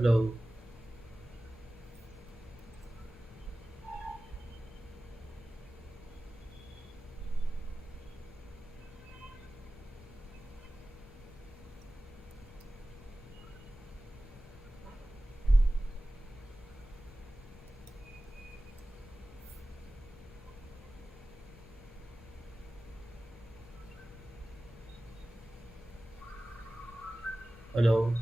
Hello, hello,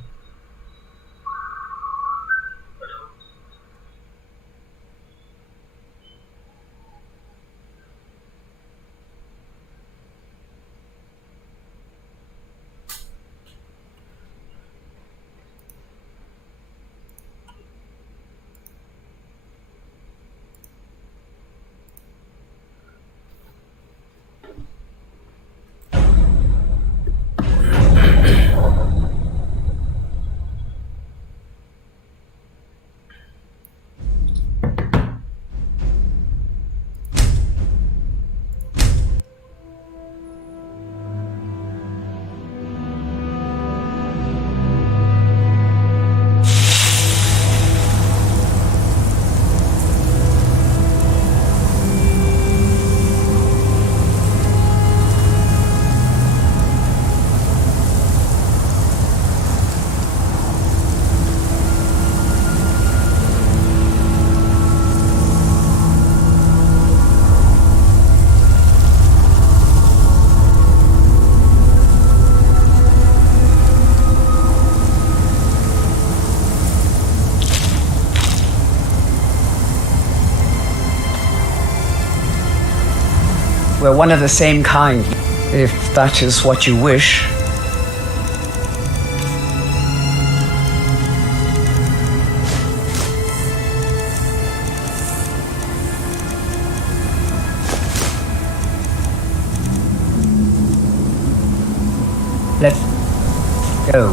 We're one of the same kind, if that is what you wish. Let's go.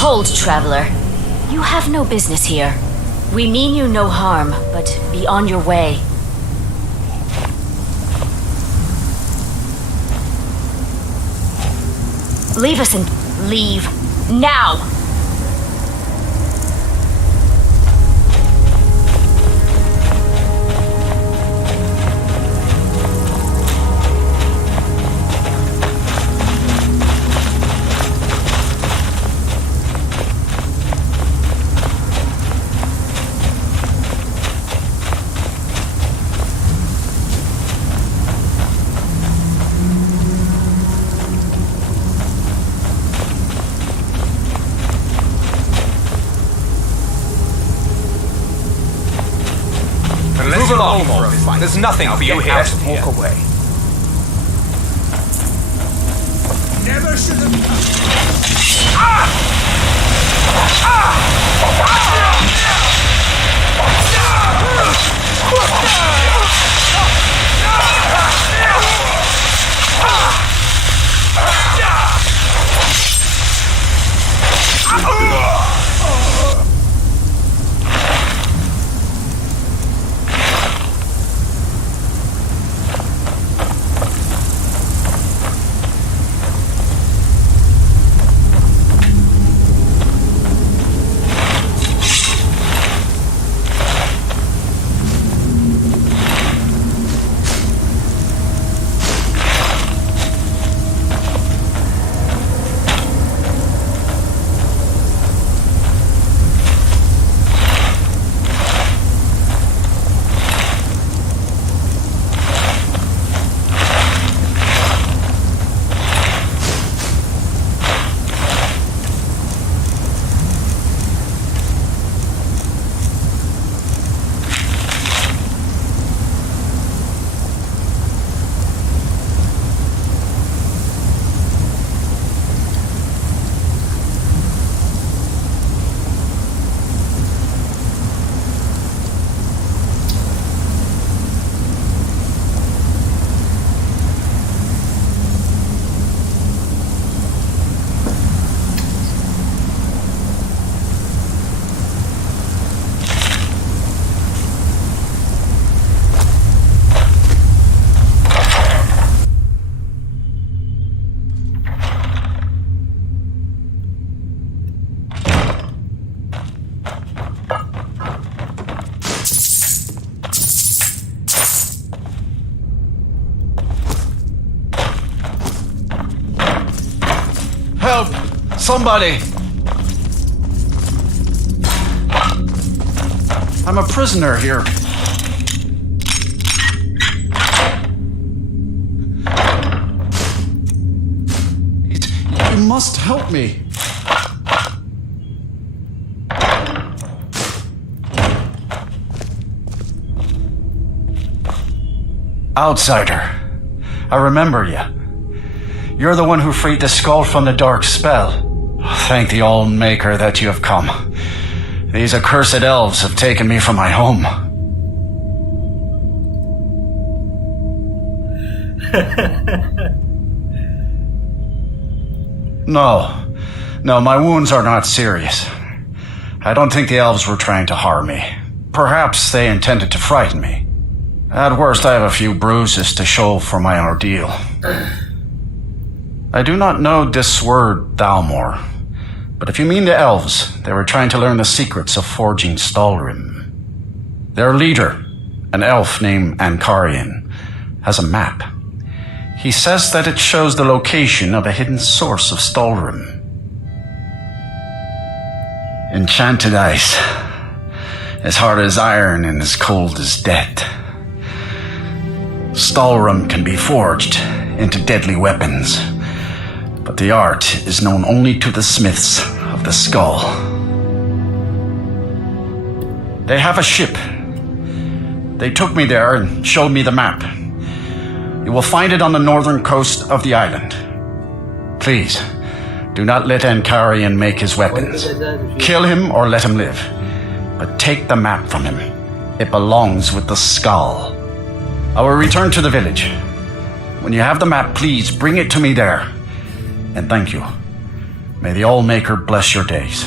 Hold, traveler. You have no business here. We mean you no harm, but be on your way. Leave us and leave. Now! along for a fight. There's nothing for you here. Walk away. Never should have. Help! Somebody! I'm a prisoner here. You must help me. Outsider, I remember you. You're the one who freed the skull from the dark spell. Thank the All-Maker that you have come. These accursed elves have taken me from my home. No, my wounds are not serious. I don't think the elves were trying to harm me. Perhaps they intended to frighten me. At worst, I have a few bruises to show for my ordeal. I do not know this word Thalmor, but if you mean the elves, they were trying to learn the secrets of forging Stalrim. Their leader, an elf named Ankarian, has a map. He says that it shows the location of a hidden source of Stalrim. Enchanted ice, as hard as iron and as cold as death. Stalrim can be forged into deadly weapons, but the art is known only to the smiths of the skull. They have a ship. They took me there and showed me the map. You will find it on the northern coast of the island. Please, do not let Ankarian make his weapons. Kill him or let him live. But take the map from him. It belongs with the skull. I will return to the village. When you have the map, please bring it to me there. And thank you. May the All-Maker bless your days.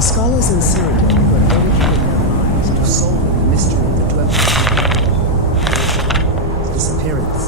Our scholars in Skyrim who are dedicated their lives to solving the mystery of the Dweller. Disappearance.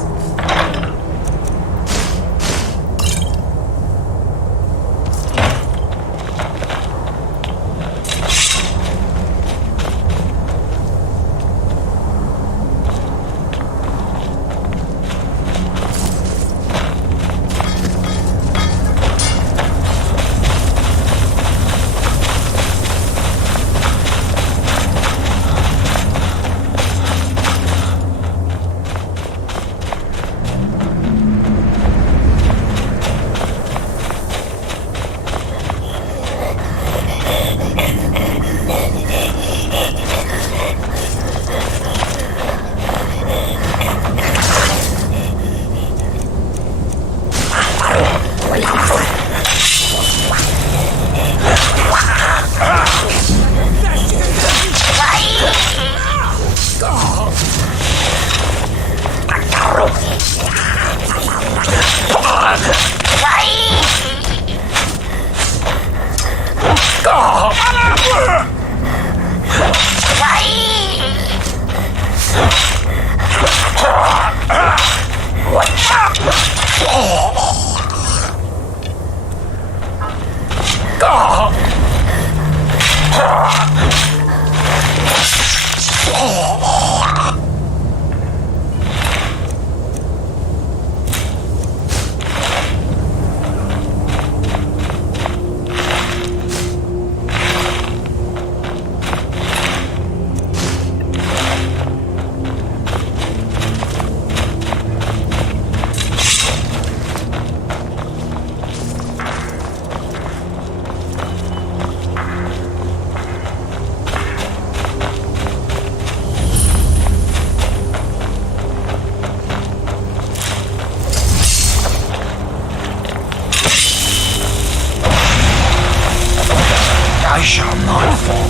I shall not fall.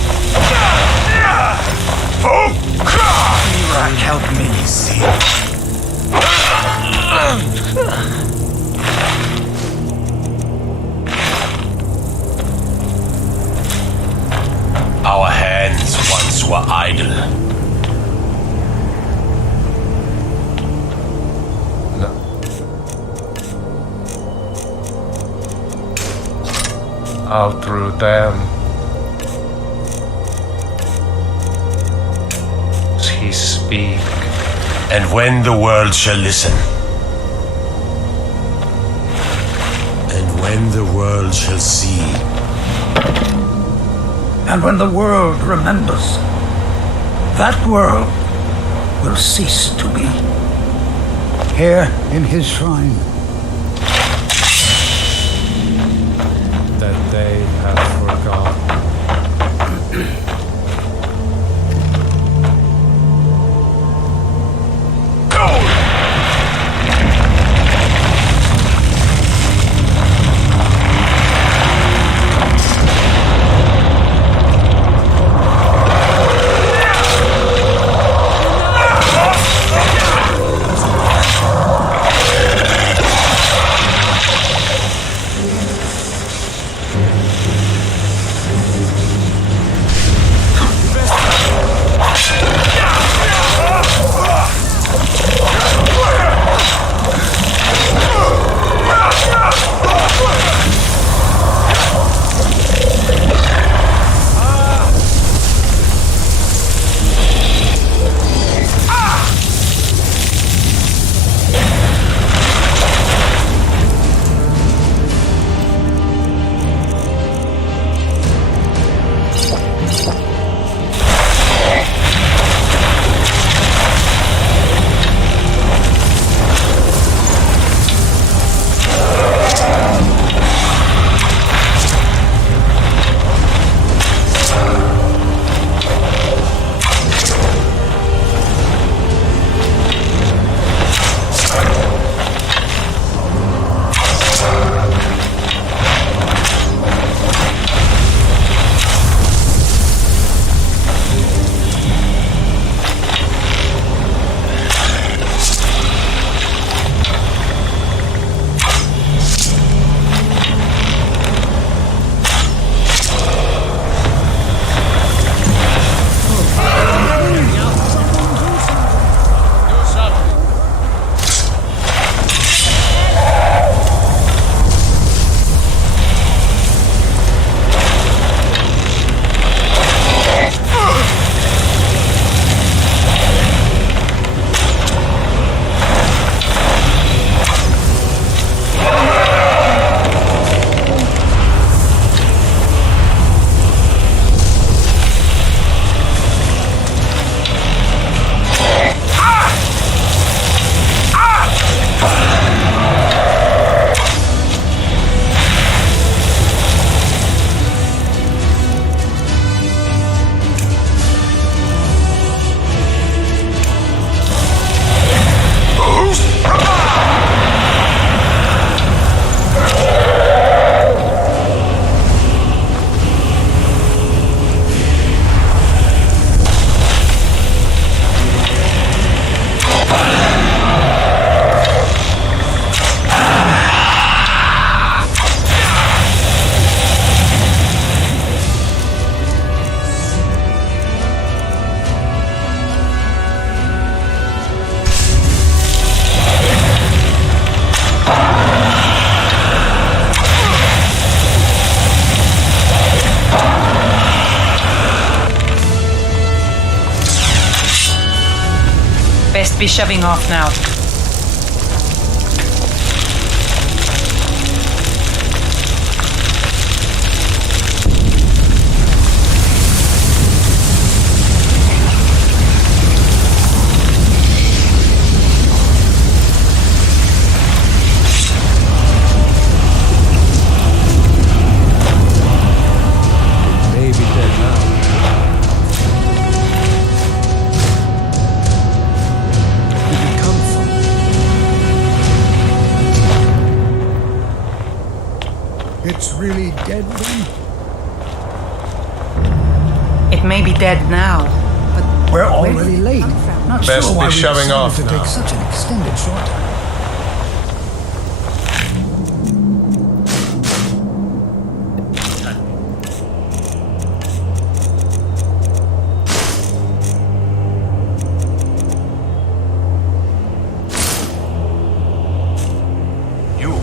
Mirak, help me see. Our hands once were idle. Out through them. He speak. And when the world shall listen, and when the world shall see, And when the world remembers, that world will cease to be. Here in his shrine, That they have forgotten. be shoving off now. Maybe dead now. Where did it come from? It's really dead then? It may be dead now, but We're already late. Not Best sure be why we shoving decided off to now. take such an extended short time. You.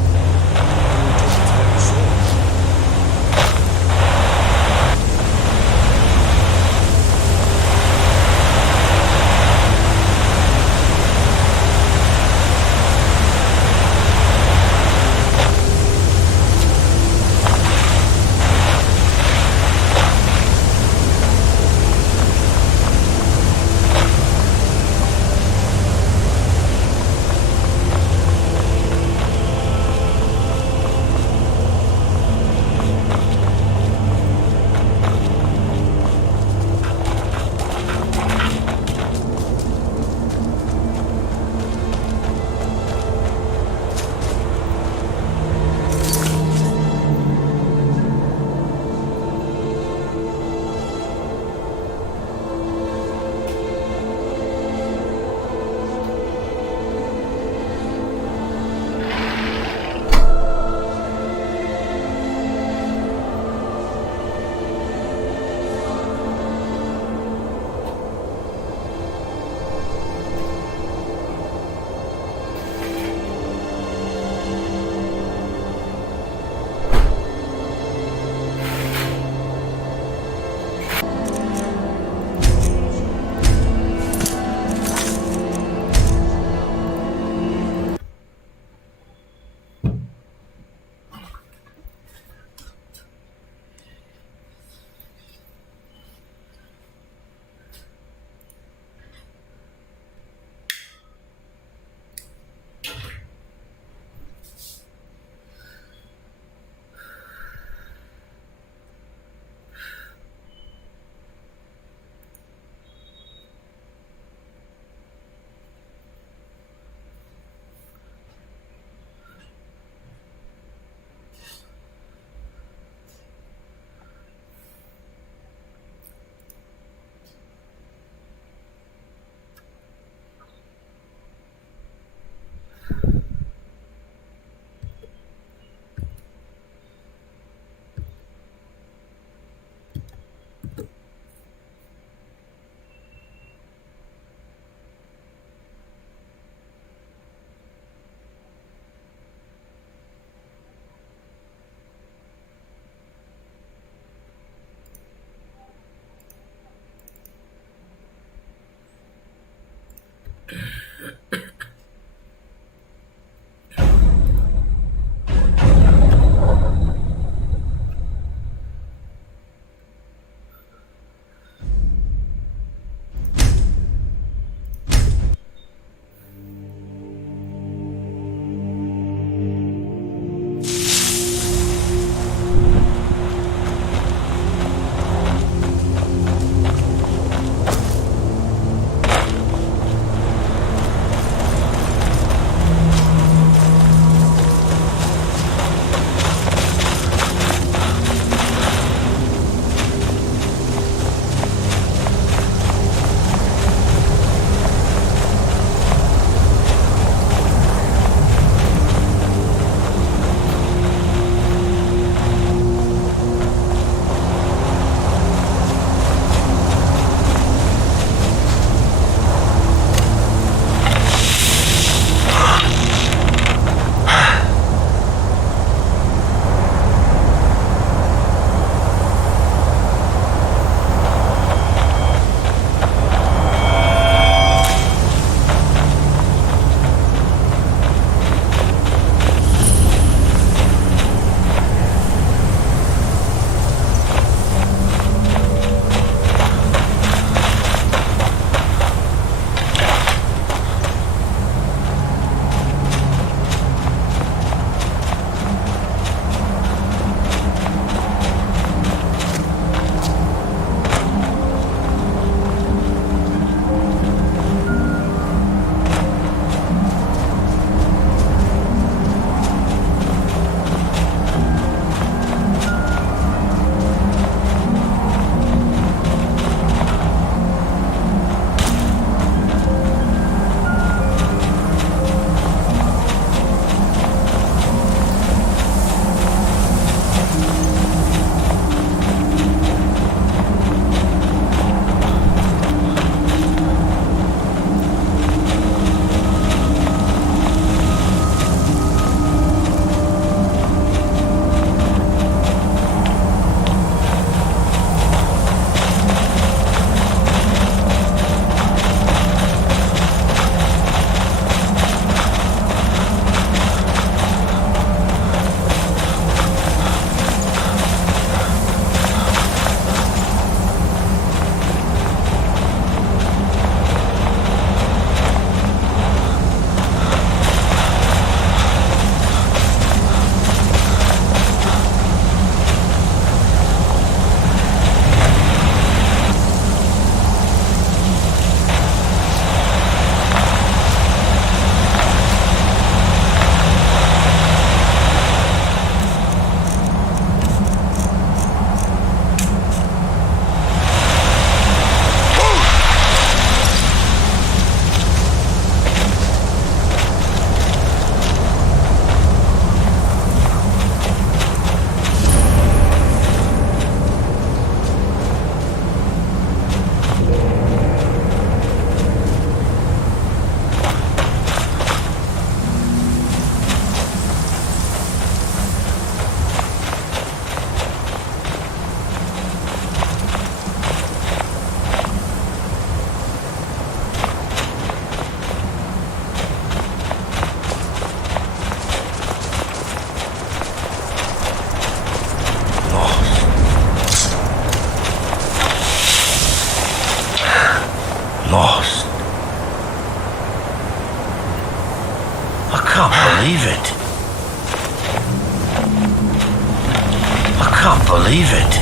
believe it.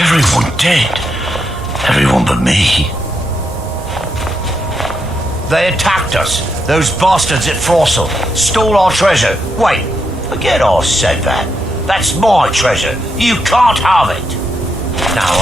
Everyone dead. Everyone but me. They attacked us. Those bastards at Frossel. Stole our treasure. Wait, forget I said that. That's my treasure. You can't have it. Now,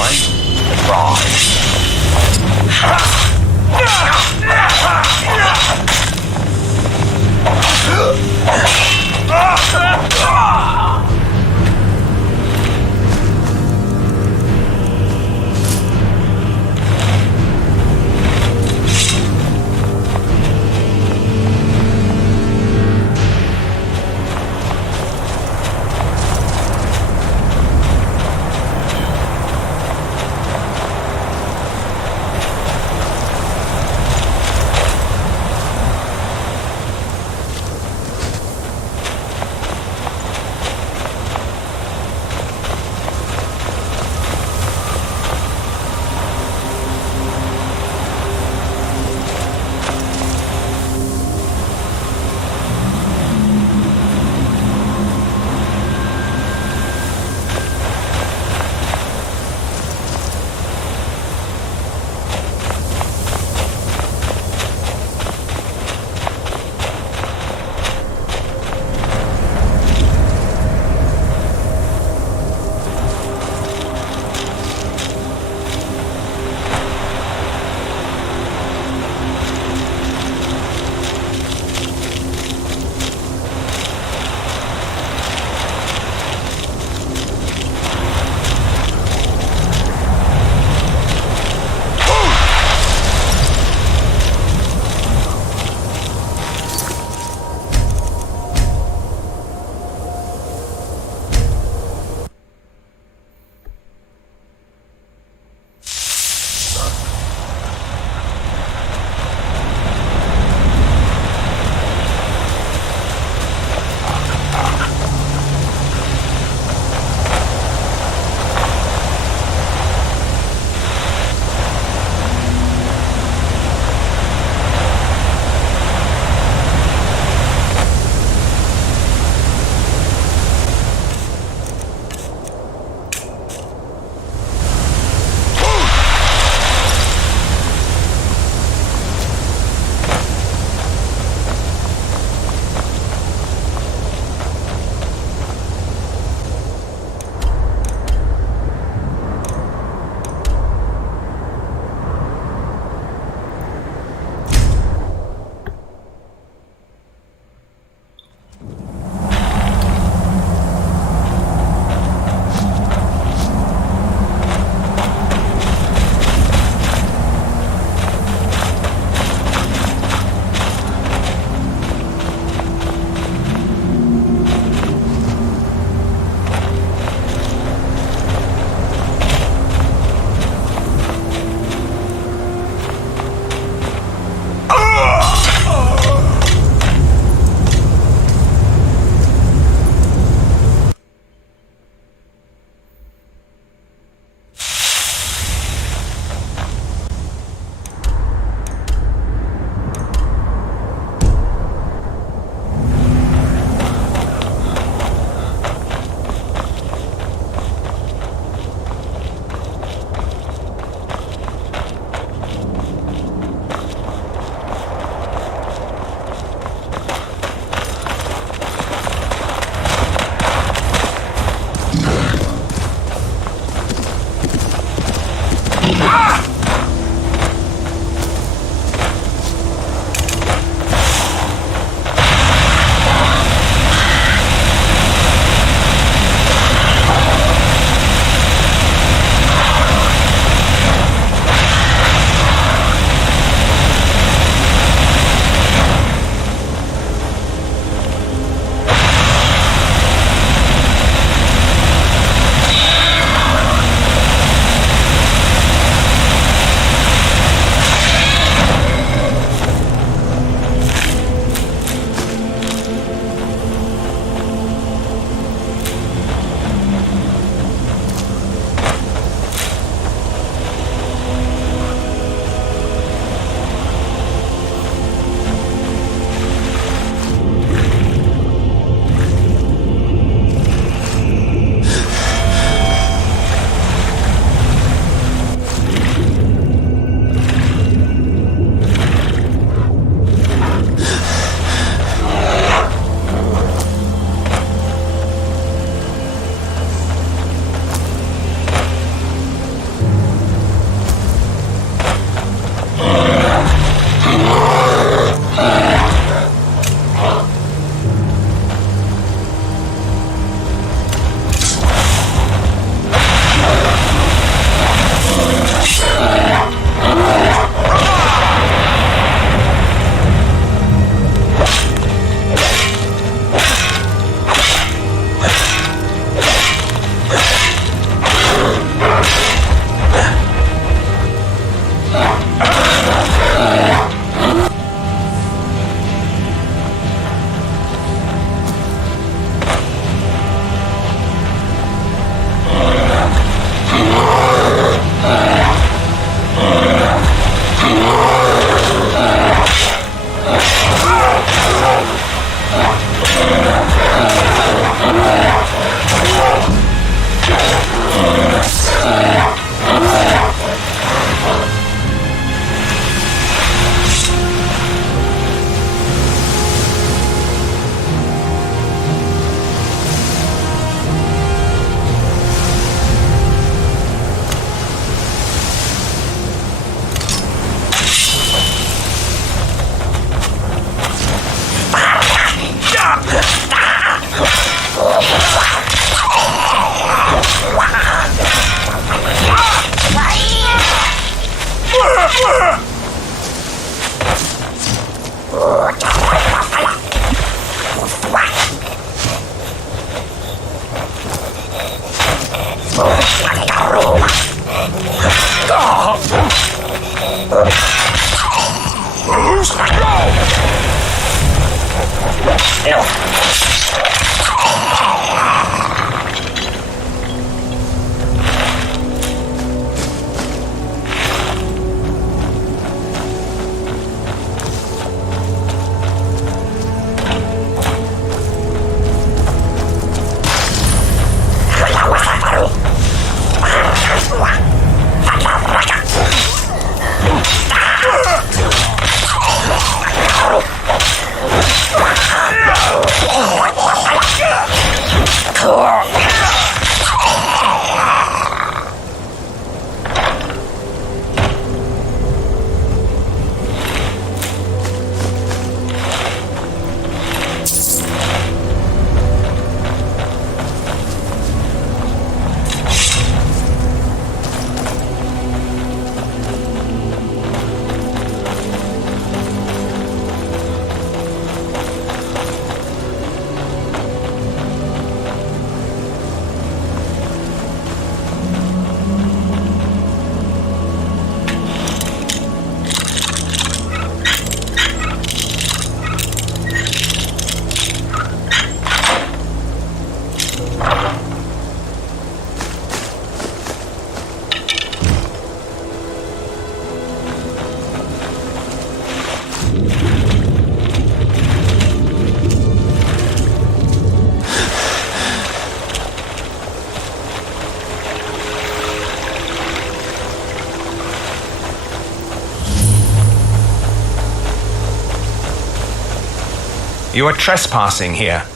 You are trespassing here.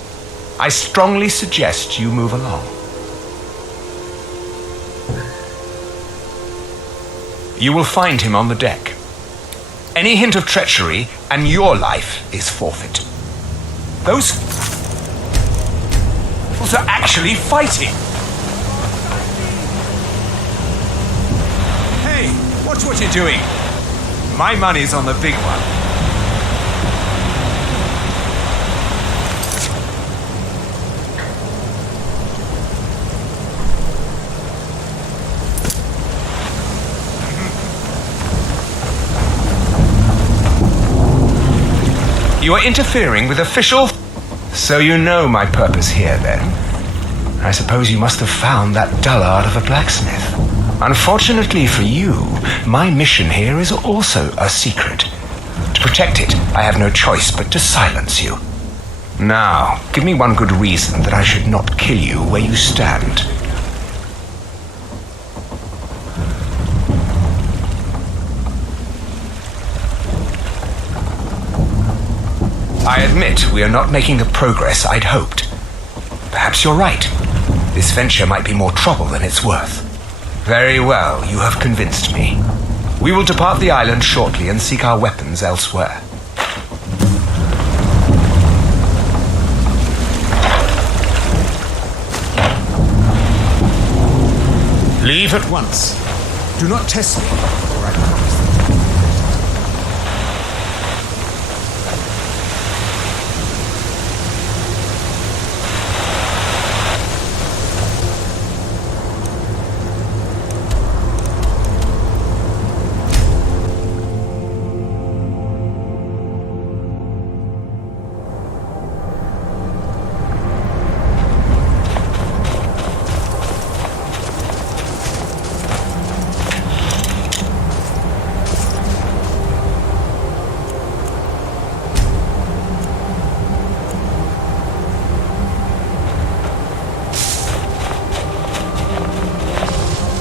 I strongly suggest you move along. You will find him on the deck. Any hint of treachery, and your life is forfeit. Those are actually fighting. Hey, watch what you're doing. My money's on the big one. You are interfering with official... So you know my purpose here, then. I suppose you must have found that dullard of a blacksmith. Unfortunately for you, my mission here is also a secret. To protect it, I have no choice but to silence you. Now, give me one good reason that I should not kill you where you stand. I admit we are not making the progress I'd hoped. Perhaps you're right. This venture might be more trouble than it's worth. Very well, you have convinced me. We will depart the island shortly and seek our weapons elsewhere. Leave at once. Do not test me, or I promise that.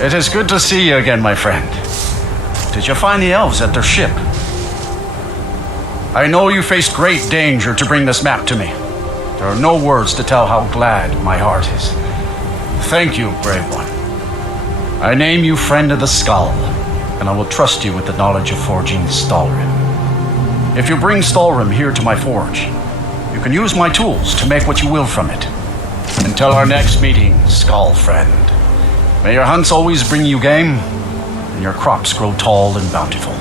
It is good to see you again, my friend. Did you find the elves at their ship? I know you faced great danger to bring this map to me. There are no words to tell how glad my heart is. Thank you, brave one. I name you Friend of the Skull, and I will trust you with the knowledge of forging Stalrim. If you bring Stalrim here to my forge, you can use my tools to make what you will from it. Until our next meeting, Skull Friend. May your hunts always bring you game, and your crops grow tall and bountiful.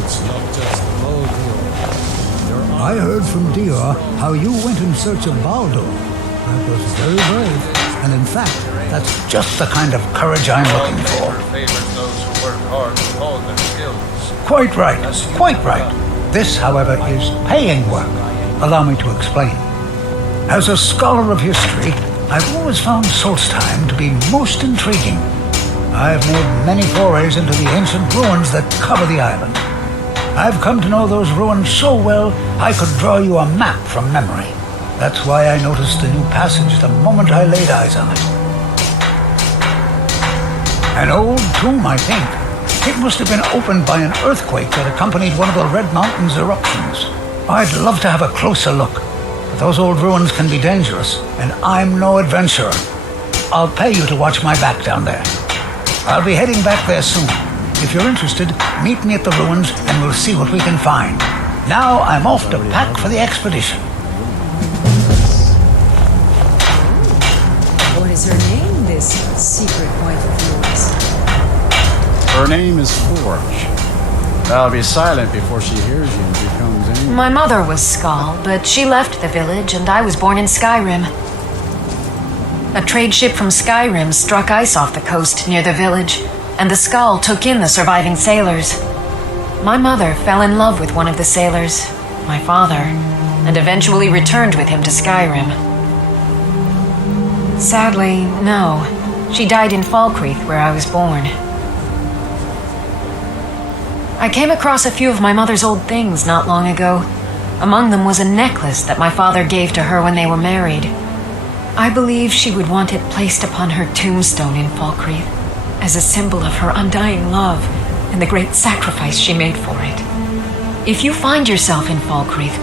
It's not just Baldur. I heard from Dior how you went in search of Baldur. That was very brave. And in fact, that's just the kind of courage I'm looking for. Favors those who work hard to hone their skills. Quite right, quite right. This, however, is paying work. Allow me to explain. As a scholar of history, I've always found Solstheim to be most intriguing. I've made many forays into the ancient ruins that cover the island. I've come to know those ruins so well, I could draw you a map from memory. That's why I noticed the new passage the moment I laid eyes on it. An old tomb, I think. It must have been opened by an earthquake that accompanied one of the Red Mountain's eruptions. I'd love to have a closer look, but those old ruins can be dangerous, and I'm no adventurer. I'll pay you to watch my back down there. I'll be heading back there soon. If you're interested, meet me at the ruins and we'll see what we can find. Now I'm off to pack for the expedition. What is her name, this secret wife of yours? Her name is Forge. I'll be silent before she hears you and becomes angry. My mother was Skal, but she left the village and I was born in Skyrim. A trade ship from Skyrim struck ice off the coast near the village, and the Skal took in the surviving sailors. My mother fell in love with one of the sailors, my father, and eventually returned with him to Skyrim. Sadly, no. She died in Falkreath, where I was born. I came across a few of my mother's old things not long ago. Among them was a necklace that my father gave to her when they were married. I believe she would want it placed upon her tombstone in Falkreath as a symbol of her undying love and the great sacrifice she made for it. If you find yourself in Falkreath,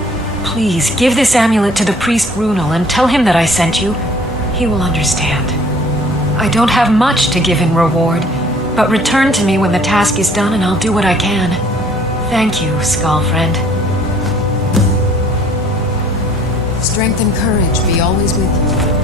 please give this amulet to the priest Runel and tell him that I sent you. He will understand. I don't have much to give in reward, but return to me when the task is done and I'll do what I can. Thank you, Skal friend. Strength and courage be always with you.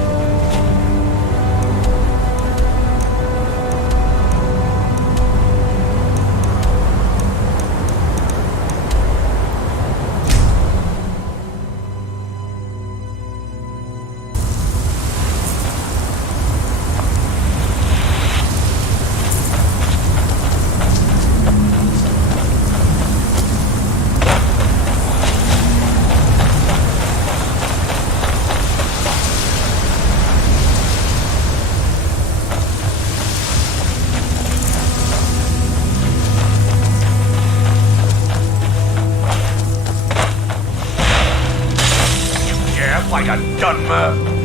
Like a Dunmer.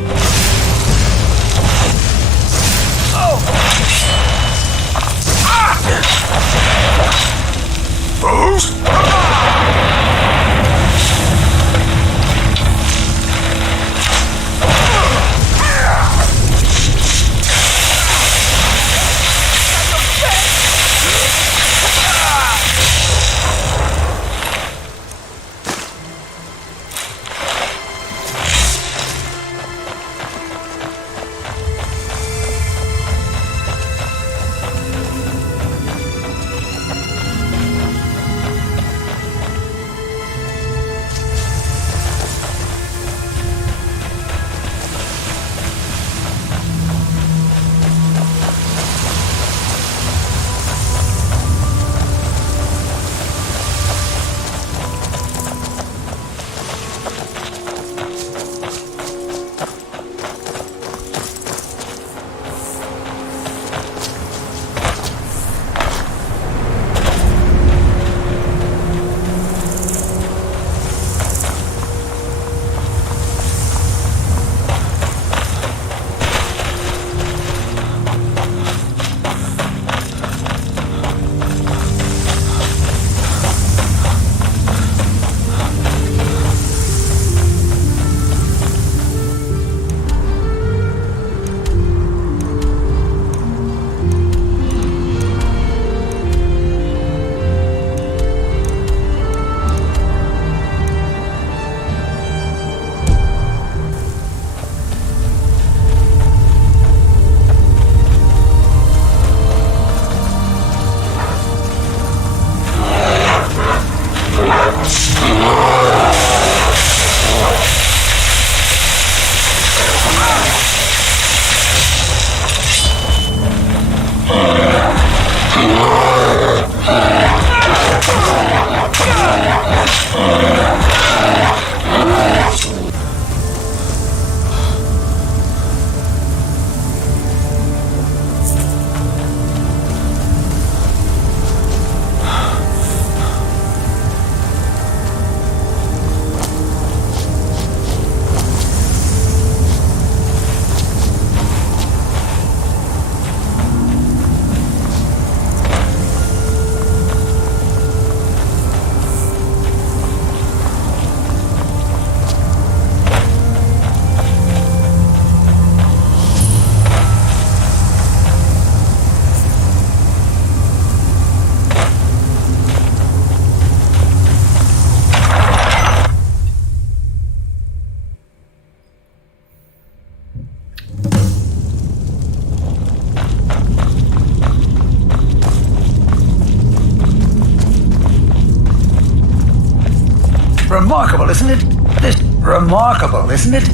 remarkable, isn't it? Remarkable, isn't it?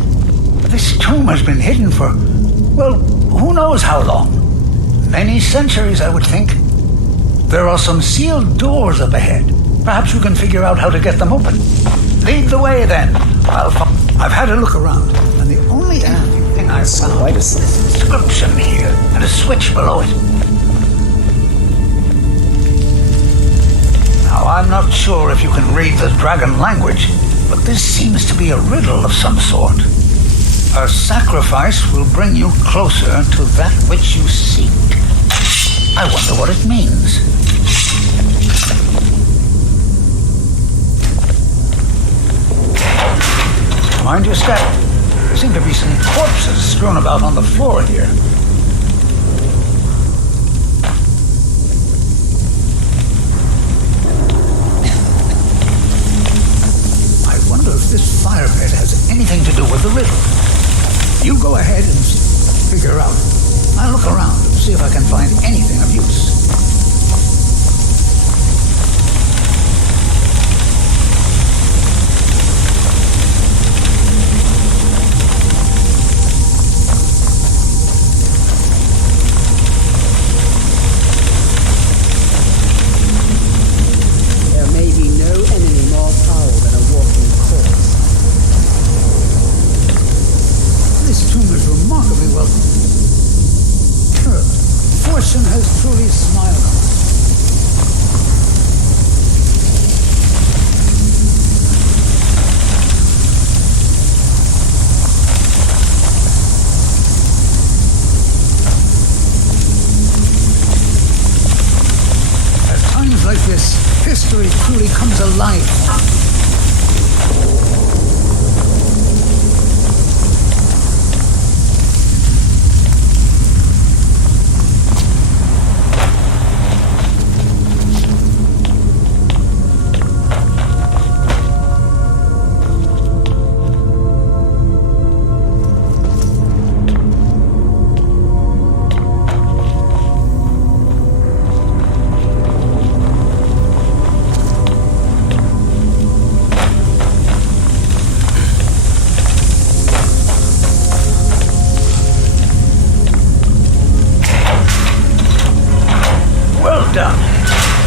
This tomb has been hidden for, well, who knows how long. Many centuries, I would think. There are some sealed doors up ahead. Perhaps you can figure out how to get them open. Lead the way, then. I've had a look around, and the only thing I've found quite a is an inscription here and a switch below it. Now, I'm not sure if you can read the dragon language, but this seems to be a riddle of some sort. A sacrifice will bring you closer to that which you seek. I wonder what it means. Mind your step. There seem to be some corpses strewn about on the floor here. I wonder if this fire pit has anything to do with the riddle. You go ahead and figure out. I'll look around and see if I can find anything of use. There may be no enemy more foul than a walking corpse. This tomb is remarkably well. Fortune has truly smiled on us. At times like this, history truly comes alive.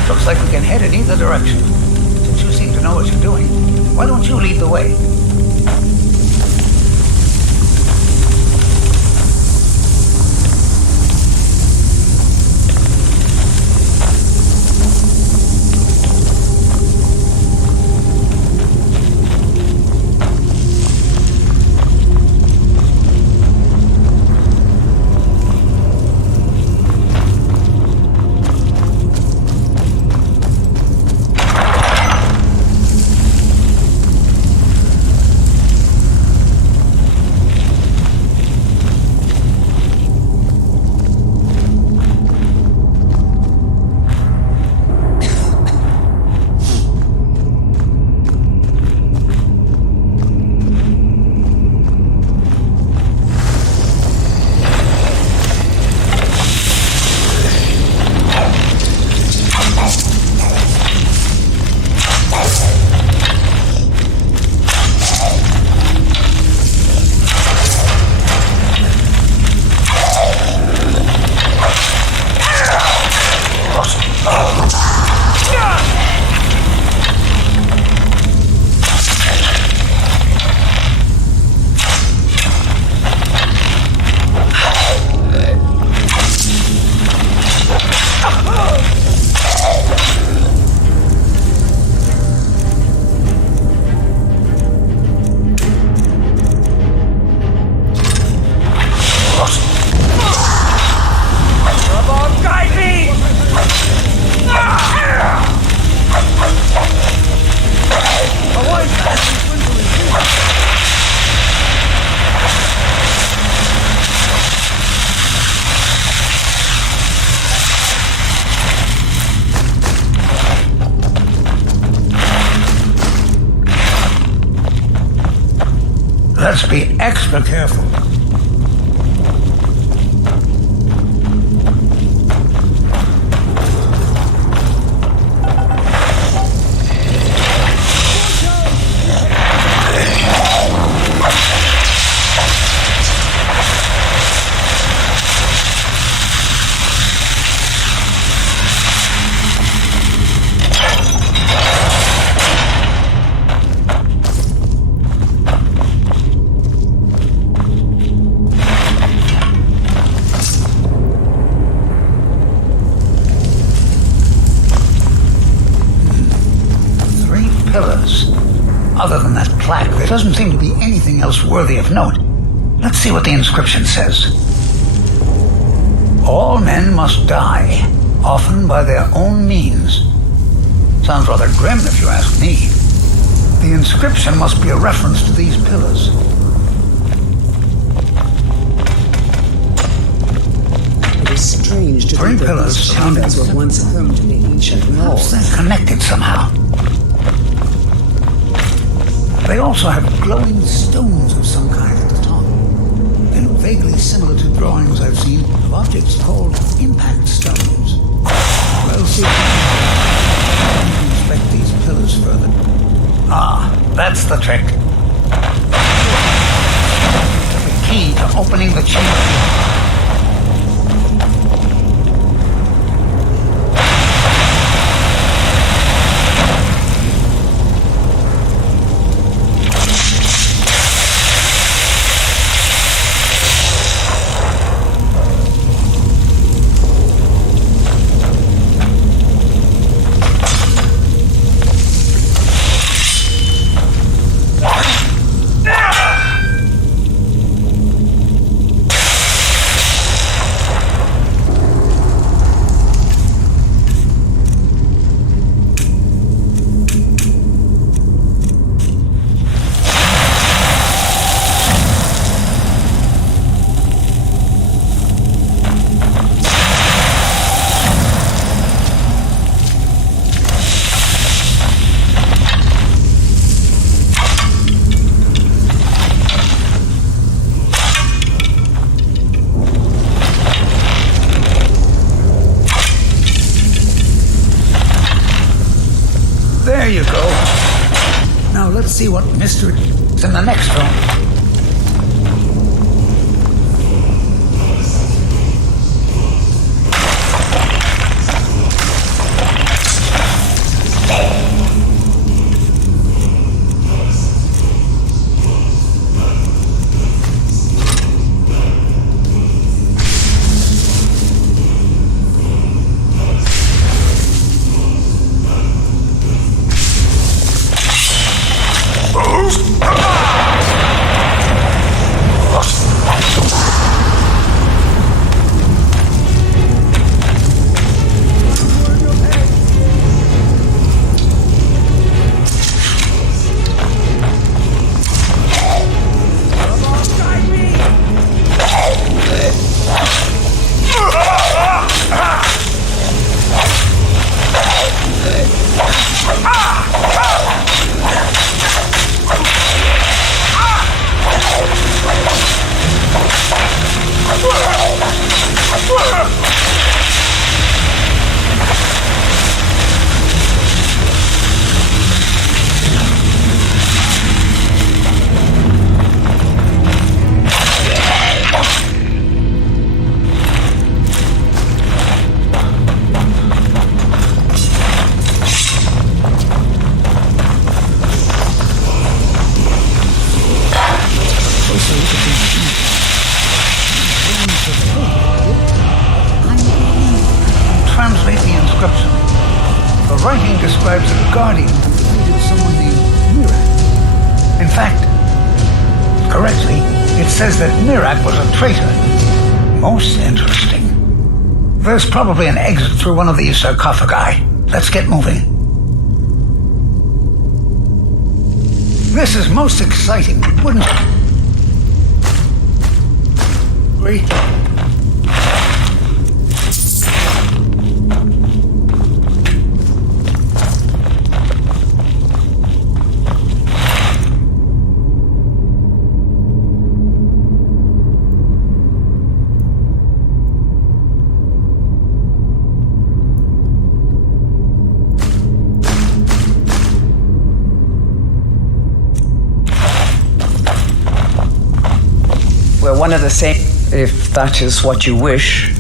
Looks like we can head in either direction. Since you seem to know what you're doing, why don't you lead the way? Let's be extra careful. doesn't seem to be anything else worthy of note. Let's see what the inscription says. All men must die, often by their own means. Sounds rather grim if you ask me. The inscription must be a reference to these pillars. It is strange to think that these chambers were once home to the ancient Perhaps lords. they're connected somehow. They also have glowing stones of some kind at the top. They look vaguely similar to drawings I've seen of objects called impact stones. We'll see if we can inspect these pillars further. Ah, that's the trick. The key to opening the chamber. There you go. Now let's see what mystery is in the next room. Translate the inscription. The writing describes a guardian who defeated someone named Mirak. In fact, correctly, it says that Mirak was a traitor. Most interesting. There's probably an exit through one of these sarcophagi. Let's get moving. This is most exciting, wouldn't it? Agree? We're one of the same, if that is what you wish.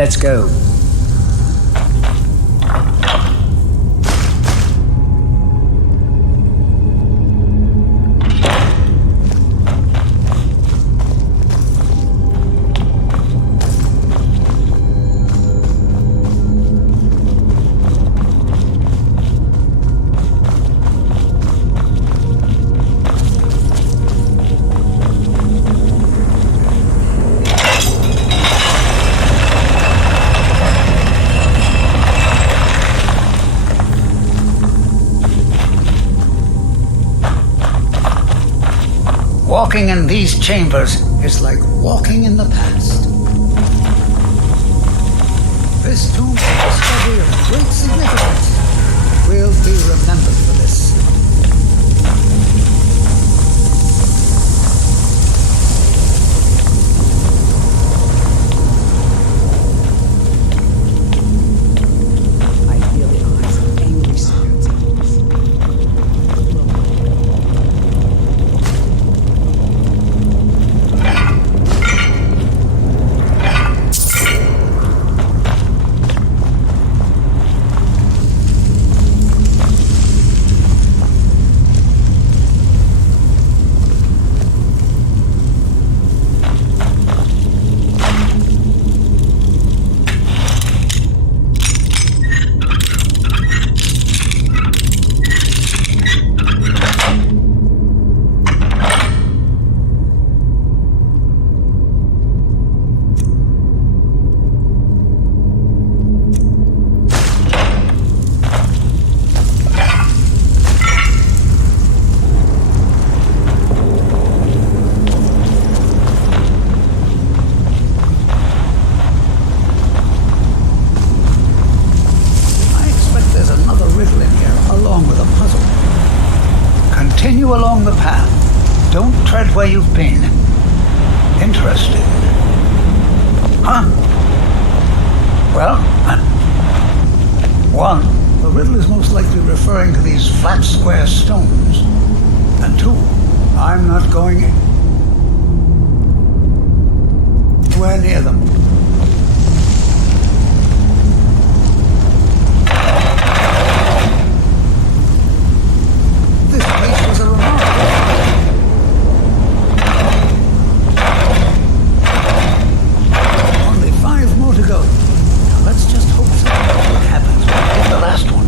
Let's go. Walking in these chambers is like walking in the past. This tomb is a discovery of great significance. We'll be remembered for this. I feel the eyes of angry spirits. Continue along the path. Don't tread where you've been. Interesting. Huh? Well, one, the riddle is most likely referring to these flat, square stones. And two, I'm not going anywhere near them. This place was a remarkable. Only 5 more to go. Now let's just hope something good happens when we hit the last one.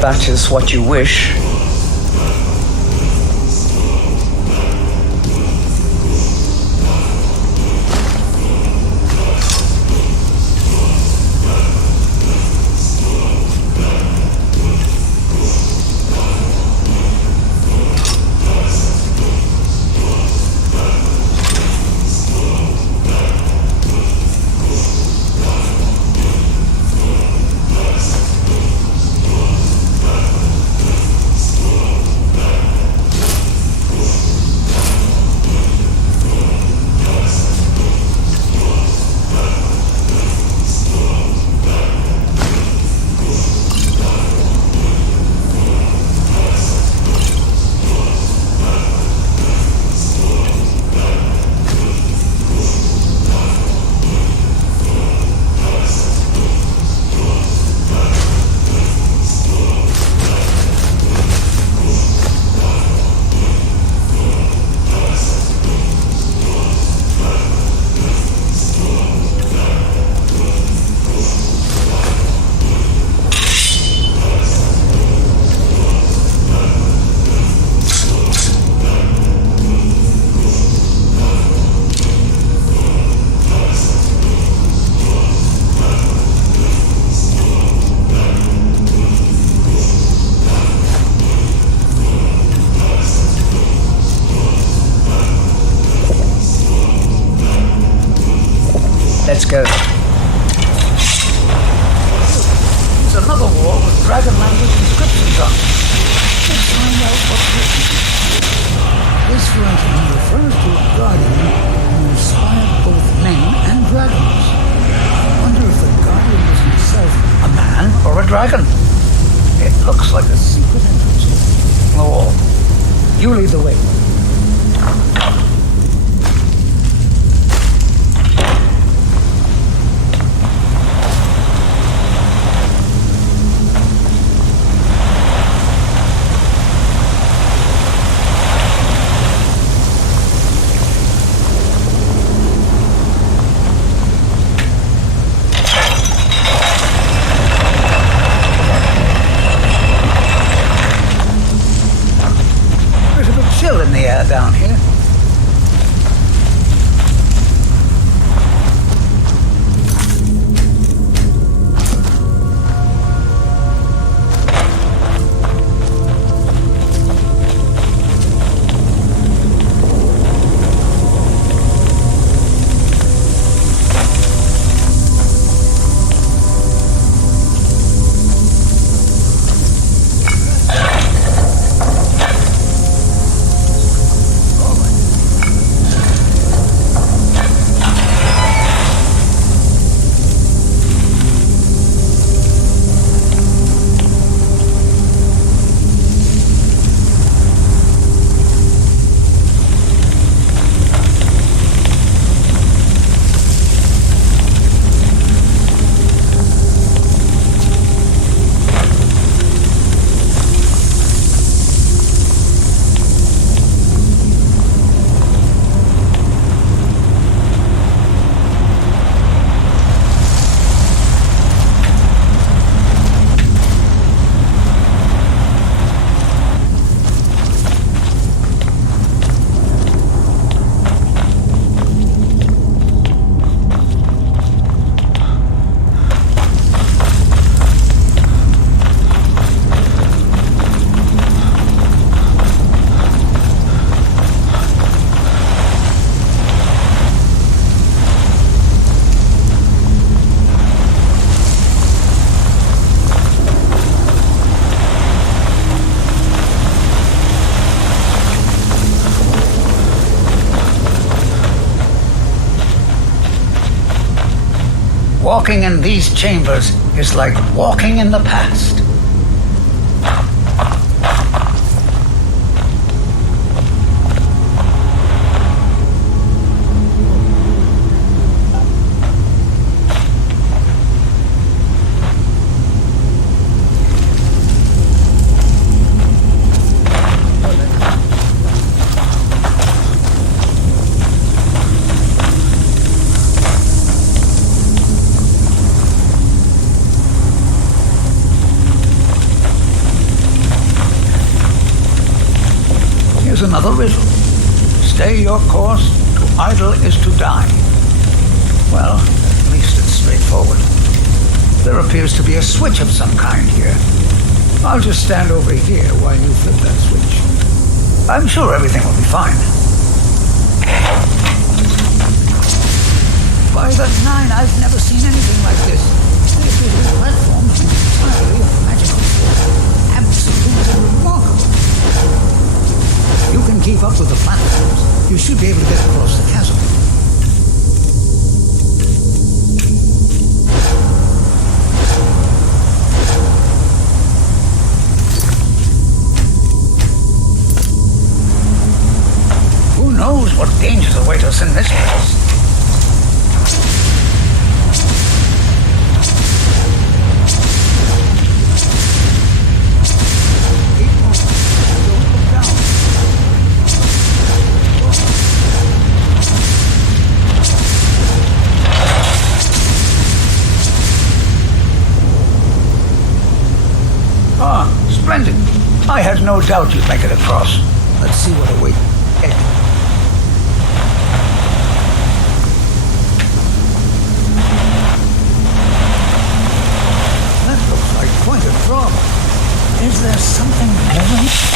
That is what you wish. another wall with dragon language inscriptions on it. Let's find out what's written. This writing refers to a guardian who inspired both men and dragons. I wonder if the guardian was himself a man or a dragon. It looks like a secret entrance in the wall. You lead the way. Chill in the air down here. Walking in these chambers is like walking in the past. Here's another riddle. Stay your course, to idle is to die. Well, at least it's straightforward. There appears to be a switch of some kind here. I'll just stand over here while you flip that switch. I'm sure everything will be fine. By the nine, I've never seen anything like this. This platform is entirely of magical force. Absolutely remarkable. You can keep up with the platforms. You should be able to get across the chasm. Who knows what dangers await us in this place? Splendid. I had no doubt you'd make it across. Let's see what awaits. That looks like quite a drama. Is there something more?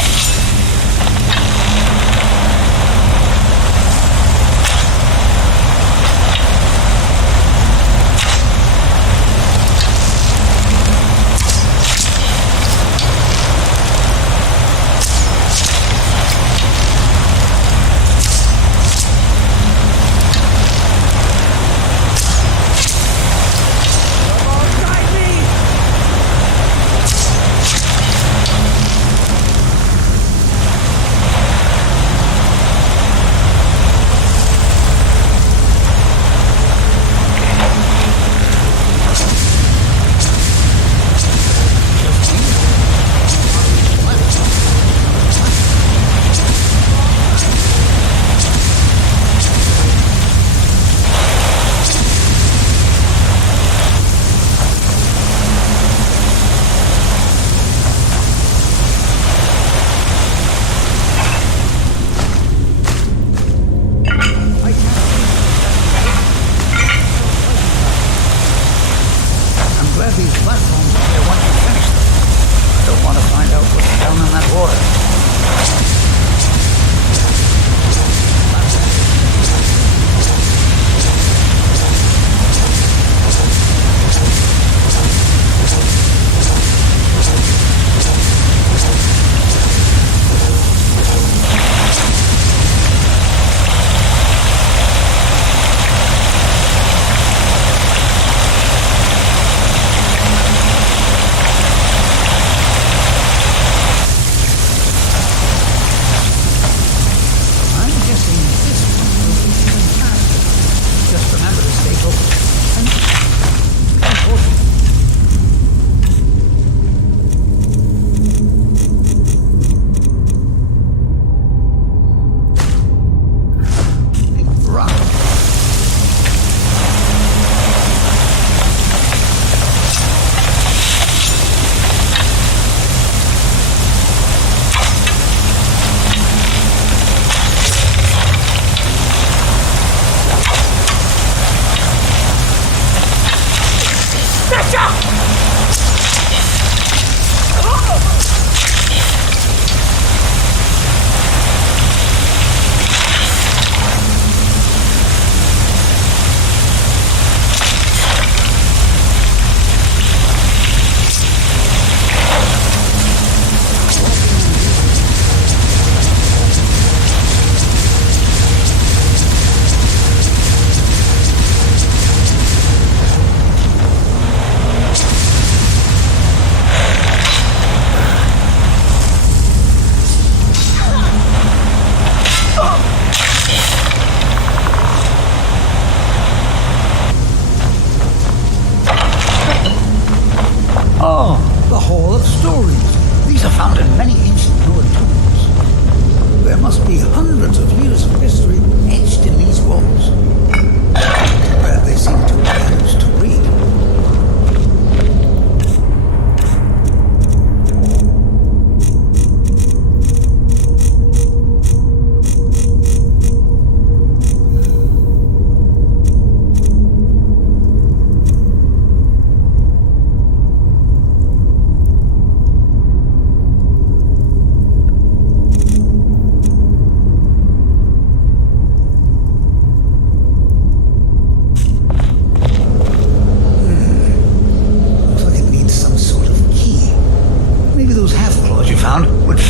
have these platforms up there once you finish them. I don't want to find out what's down in that water.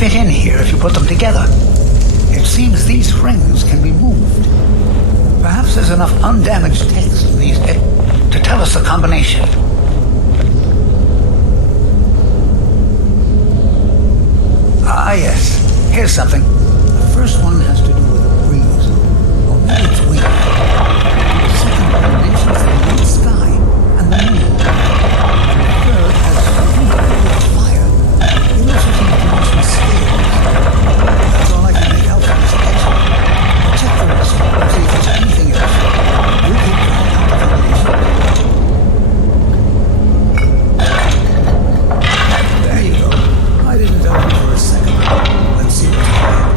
Fit in here if you put them together. It seems these rings can be moved. Perhaps there's enough undamaged text in these to tell us the combination. Ah, yes. Here's something. The first one has to do with a breeze, or maybe it's wind. The second one mentions the night sky and the moon. And the third has something to do with fire. You also seem to mention scales. That's all I can make out from this text. I'll check the rest and see if there's anything else. You keep trying out the combination. There you go. I didn't doubt it for a second. Let's see what's going on.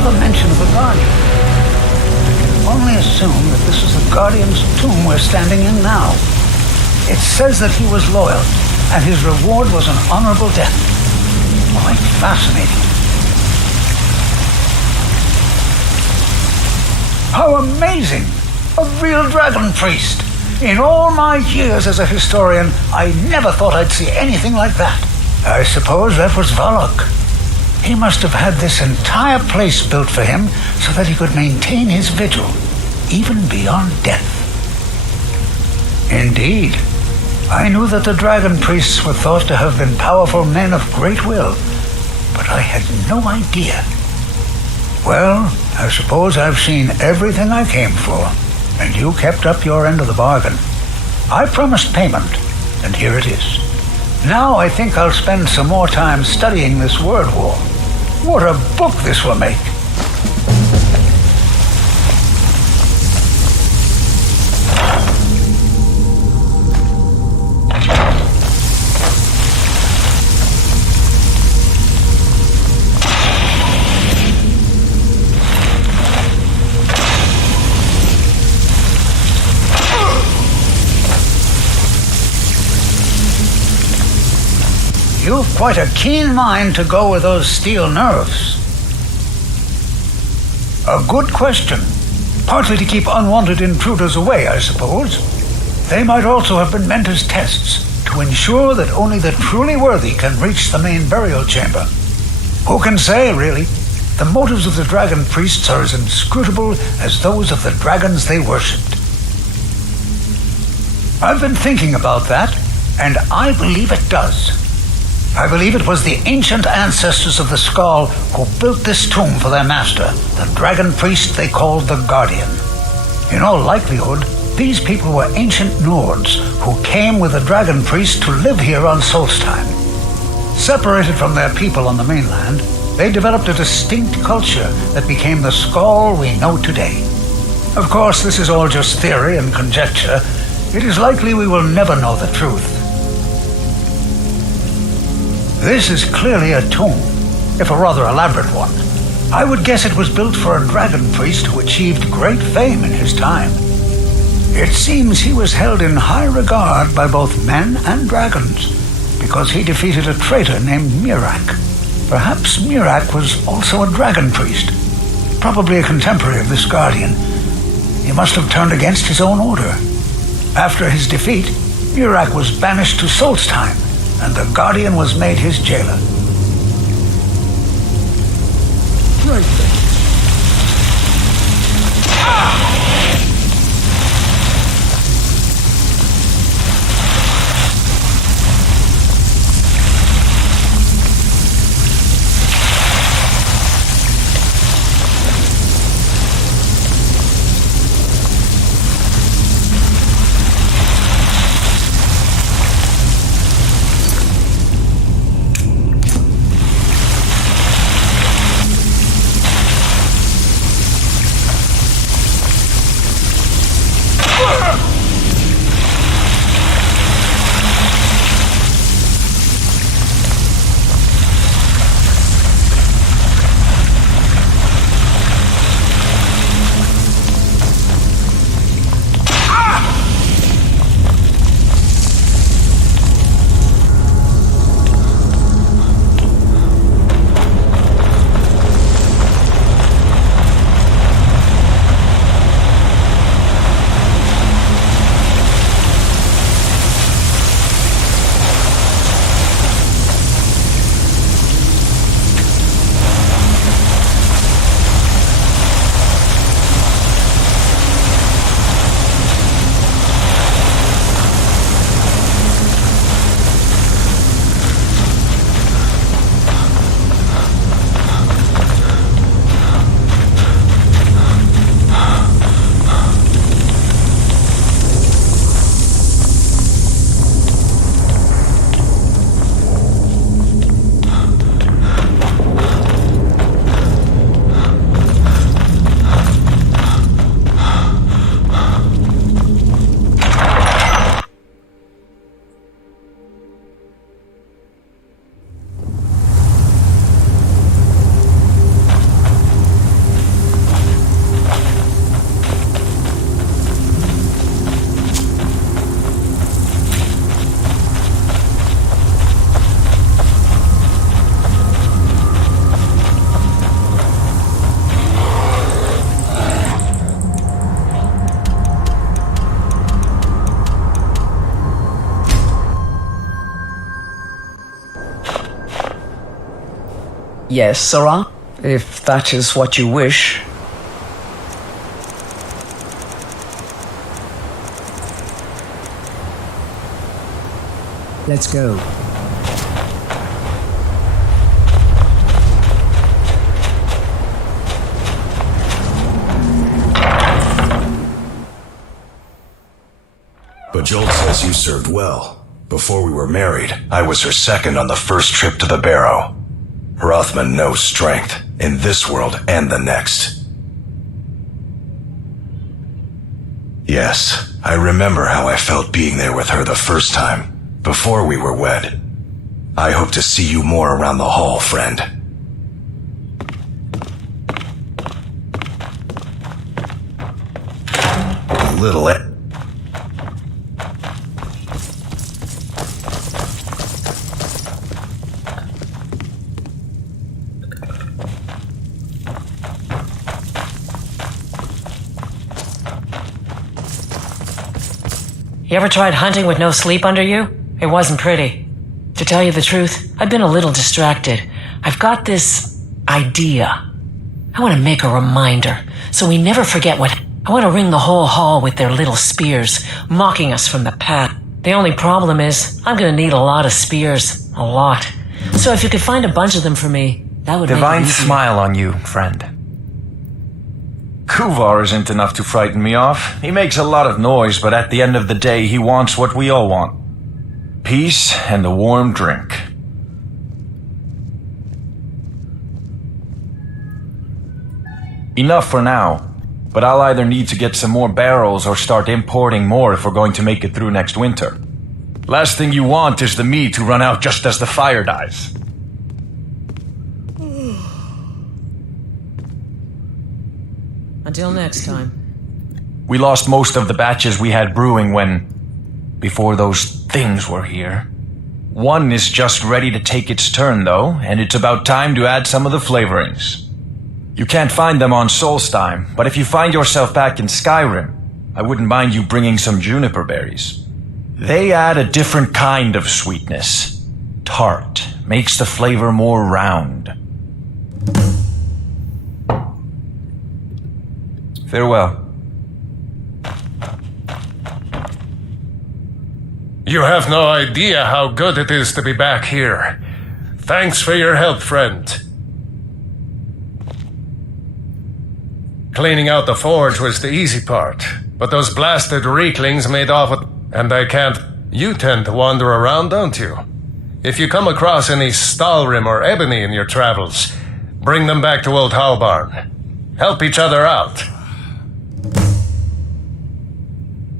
another mention of the Guardian. I can only assume that this is the Guardian's tomb we're standing in now. It says that he was loyal, and his reward was an honorable death. Quite fascinating. How amazing! A real dragon priest! In all my years as a historian, I never thought I'd see anything like that. I suppose that was Valak. He must have had this entire place built for him so that he could maintain his vigil, even beyond death. Indeed. I knew that the dragon priests were thought to have been powerful men of great will, but I had no idea. Well, I suppose I've seen everything I came for, and you kept up your end of the bargain. I promised payment, and here it is. Now I think I'll spend some more time studying this word war. What a book this will make! You've quite a keen mind to go with those steel nerves. A good question. Partly to keep unwanted intruders away, I suppose. They might also have been meant as tests, to ensure that only the truly worthy can reach the main burial chamber. Who can say, really? The motives of the dragon priests are as inscrutable as those of the dragons they worshipped. I've been thinking about that, and I believe it does. I believe it was the ancient ancestors of the Skull who built this tomb for their master, the dragon priest they called the Guardian. In all likelihood, these people were ancient Nords who came with the dragon priest to live here on Solstheim. Separated from their people on the mainland, they developed a distinct culture that became the Skull we know today. Of course, this is all just theory and conjecture. It is likely we will never know the truth. This is clearly a tomb, if a rather elaborate one. I would guess it was built for a dragon priest who achieved great fame in his time. It seems he was held in high regard by both men and dragons, because he defeated a traitor named Mirak. Perhaps Mirak was also a dragon priest, probably a contemporary of this Guardian. He must have turned against his own order. After his defeat, Mirak was banished to Solstheim, and the Guardian was made his jailer. Right then. Yes, Sarah? If that is what you wish. Let's go. But Joel says you served well. Before we were married, I was her second on the first trip to the Barrow. Rothman knows strength, in this world and the next. Yes, I remember how I felt being there with her the first time, before we were wed. I hope to see you more around the hall, friend. Little You ever tried hunting with no sleep under you? It wasn't pretty. To tell you the truth, I've been a little distracted. I've got this idea. I want to make a reminder, so we never forget what... I want to ring the whole hall with their little spears, mocking us from the path. The only problem is, I'm going to need a lot of spears. A lot. So if you could find a bunch of them for me, that would Divine make it easier. smile on you, friend. Kuvar isn't enough to frighten me off. He makes a lot of noise, but at the end of the day, he wants what we all want. Peace and a warm drink. Enough for now, but I'll either need to get some more barrels or start importing more if we're going to make it through next winter. Last thing you want is the meat to run out just as the fire dies. Until next time. We lost most of the batches we had brewing before those things were here. One is just ready to take its turn, though, and it's about time to add some of the flavorings. You can't find them on Solstheim, but if you find yourself back in Skyrim, I wouldn't mind you bringing some juniper berries. They add a different kind of sweetness. Tart, makes the flavor more round. Farewell. You have no idea how good it is to be back here. Thanks for your help, friend. Cleaning out the forge was the easy part, but those blasted reeklings made off with... And I can't... You tend to wander around, don't you? If you come across any Stalrim or Ebony in your travels, bring them back to Old Howbarn. Help each other out.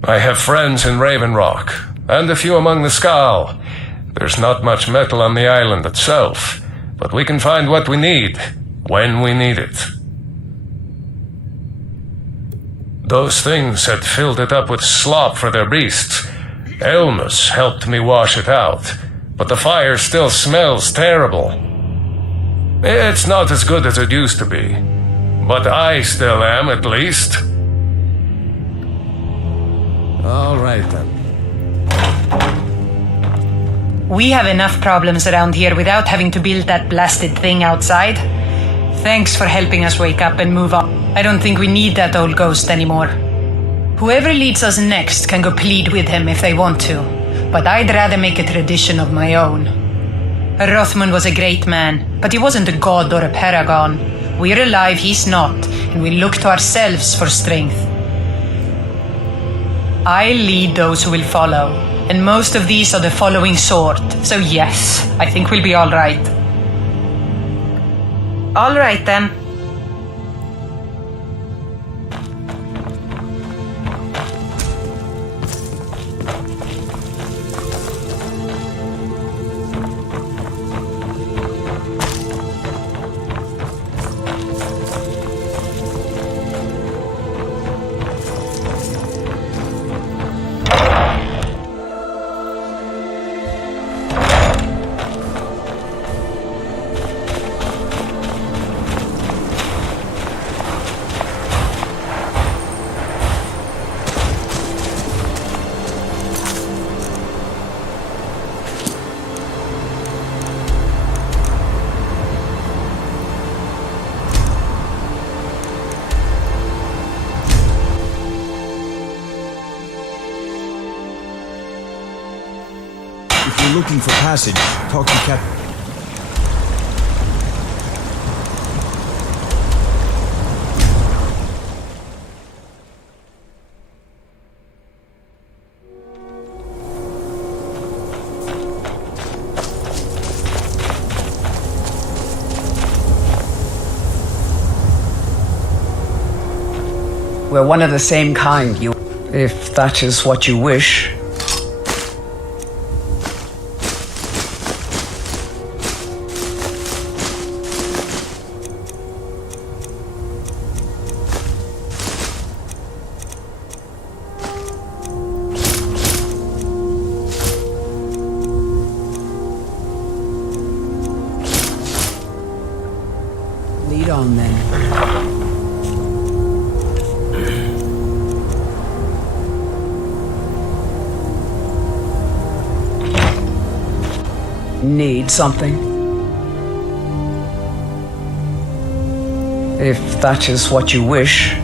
I have friends in Raven Rock, and a few among the Skal. There's not much metal on the island itself, but we can find what we need, when we need it. Those things had filled it up with slop for their beasts. Elmas helped me wash it out, but the fire still smells terrible. It's not as good as it used to be, but I still am, at least. All right, then. We have enough problems around here without having to build that blasted thing outside. Thanks for helping us wake up and move on. I don't think we need that old ghost anymore. Whoever leads us next can go plead with him if they want to, but I'd rather make a tradition of my own. Rothman was a great man, but he wasn't a god or a paragon. We're alive, he's not, and we look to ourselves for strength. I lead those who will follow, and most of these are the following sort, so yes, I think we'll be all right. All right then. you're looking for passage, talk to Captain. We're one of the same kind, you... If that is what you wish. Lead on, then. Need something? If that is what you wish.